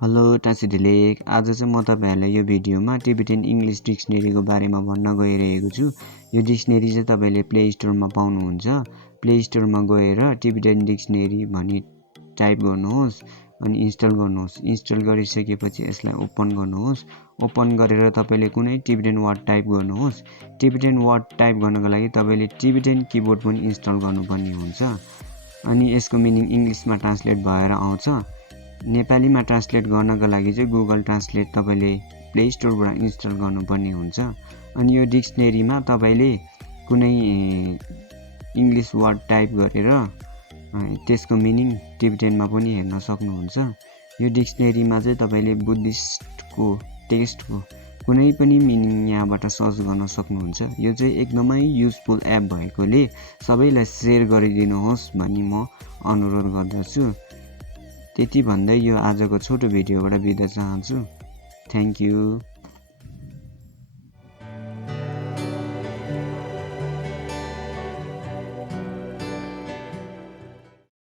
Hello टाँसिदिले आज चाहिँ म तपाईहरुलाई यो भिडियोमा टिबेटन इंग्लिश डिक्सनेरीको बारेमा भन्न गइरहेको छु। यो डिक्सनेरी चाहिँ तपाईले प्ले स्टोरमा पाउनुहुन्छ। प्ले स्टोरमा गएर टिबेटन डिक्सनेरी भनी टाइप गर्नुहोस् अनि इन्स्टल गर्नुहोस्। इन्स्टल गरिसकेपछि यसलाई ओपन गर्नुहोस्। ओपन गरेर तपाईले कुनै टिबेटन वर्ड टाइप गर्नुहोस्। टिबेटन वर्ड टाइप गर्नको लागि तपाईले टिबेटन किबोर्ड पनि इन्स्टल गर्नुपर्ने हुन्छ अनि यसको मिनिङ इंग्लिशमा ट्रान्सलेट भएर आउँछ। नेपालीमा ट्रान्सलेट गर्नको लागि चाहिँ गुगल ट्रान्सलेट तपाईले प्ले स्टोरबाट इन्स्टल गर्नुपर्ने हुन्छ अनि यो डिक्सनेरीमा तपाईले कुनै इंग्लिश वर्ड टाइप गरेर त्यसको मिनिङ टिबेटनमा पनि हेर्न सक्नुहुन्छ। यो डिक्सनेरीमा चाहिँ तपाईले बुद्धिस्टको टेक्स्टको कुनै पनि मिनिङ यहाँबाट सर्च गर्न सक्नुहुन्छ। यो चाहिँ एकदमै युजफुल एप भएकोले सबैलाई शेयर गरिदिनुहोस् भनी म अनुरोध गर्दछु। त्यति भन्दै यो आजको छोटो भिडियोबाट बिदा चाहन्छु। Thank you.